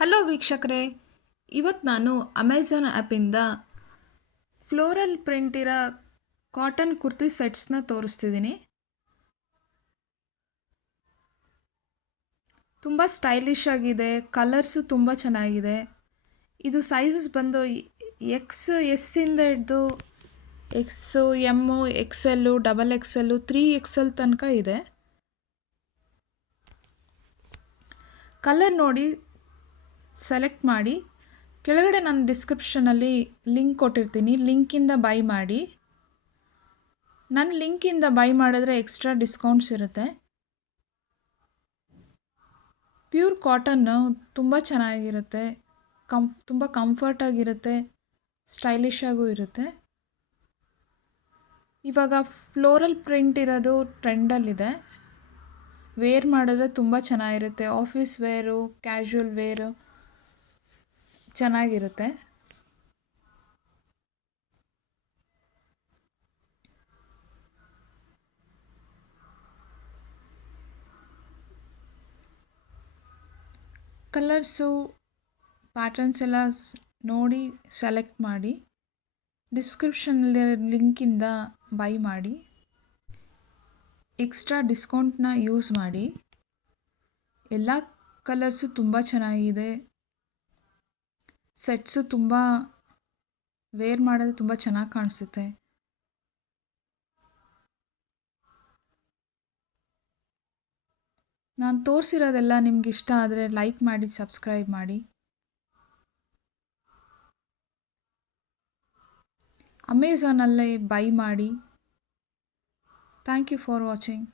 Hello ವೀಕ್ಷಕರೇ, ಇವತ್ತು ನಾನು ಅಮೆಝಾನ್ ಆ್ಯಪಿಂದ ಫ್ಲೋರಲ್ ಪ್ರಿಂಟ್ ಇರೋ ಕಾಟನ್ ಕುರ್ತಿ ಸೆಟ್ಸ್ನ ತೋರಿಸ್ತಿದ್ದೀನಿ. ತುಂಬ ಸ್ಟೈಲಿಶ್ ಆಗಿದೆ, ಕಲರ್ಸು ತುಂಬ ಚೆನ್ನಾಗಿದೆ. ಇದು ಸೈಜಸ್ ಬಂದು ಎಕ್ಸ್ ಎಸ್ಸಿಂದ ಹಿಡ್ದು x M XL XXL 3XL ತನಕ ಇದೆ. ಕಲರ್ ನೋಡಿ ಸೆಲೆಕ್ಟ್ ಮಾಡಿ. ಕೆಳಗಡೆ ನಾನು ಡಿಸ್ಕ್ರಿಪ್ಷನಲ್ಲಿ ಲಿಂಕ್ ಕೊಟ್ಟಿರ್ತೀನಿ, ಲಿಂಕಿಂದ ಬೈ ಮಾಡಿ. ನನ್ನ ಲಿಂಕಿಂದ ಬೈ ಮಾಡಿದ್ರೆ ಎಕ್ಸ್ಟ್ರಾ ಡಿಸ್ಕೌಂಟ್ಸ್ ಇರುತ್ತೆ. ಪ್ಯೂರ್ ಕಾಟನ್ನು ತುಂಬ ಚೆನ್ನಾಗಿರುತ್ತೆ, ತುಂಬ ಕಂಫರ್ಟಾಗಿರುತ್ತೆ, ಸ್ಟೈಲಿಶ್ ಆಗೂ ಇರುತ್ತೆ. ಇವಾಗ ಫ್ಲೋರಲ್ ಪ್ರಿಂಟ್ ಇರೋದು ಟ್ರೆಂಡಲ್ಲಿದೆ. ವೇರ್ ಮಾಡಿದ್ರೆ ತುಂಬ ಚೆನ್ನಾಗಿರುತ್ತೆ. ಆಫೀಸ್ ವೇರು, ಕ್ಯಾಶುವಲ್ ವೇರು ಚೆನ್ನಾಗಿರುತ್ತೆ. ಕಲರ್ಸು ಪ್ಯಾಟರ್ನ್ಸ್ ಎಲ್ಲ ನೋಡಿ ಸೆಲೆಕ್ಟ್ ಮಾಡಿ. ಡಿಸ್ಕ್ರಿಪ್ಷನಲ್ಲಿ ಲಿಂಕಿಂದ ಬೈ ಮಾಡಿ. ಎಕ್ಸ್ಟ್ರಾ ಡಿಸ್ಕೌಂಟ್ನ ಯೂಸ್ ಮಾಡಿ. ಎಲ್ಲ ಕಲರ್ಸು ತುಂಬ ಚೆನ್ನಾಗಿದೆ. ಸೆಟ್ಸು ತುಂಬ ವೇರ್ ಮಾಡಿದ್ರೆ ತುಂಬ ಚೆನ್ನಾಗಿ ಕಾಣಿಸುತ್ತೆ. ನಾನು ತೋರಿಸಿರೋದೆಲ್ಲ ನಿಮ್ಗೆ ಇಷ್ಟ ಆದರೆ ಲೈಕ್ ಮಾಡಿ, ಸಬ್ಸ್ಕ್ರೈಬ್ ಮಾಡಿ. ಅಮೆಝಾನಲ್ಲೇ ಬೈ ಮಾಡಿ. Thank you for watching.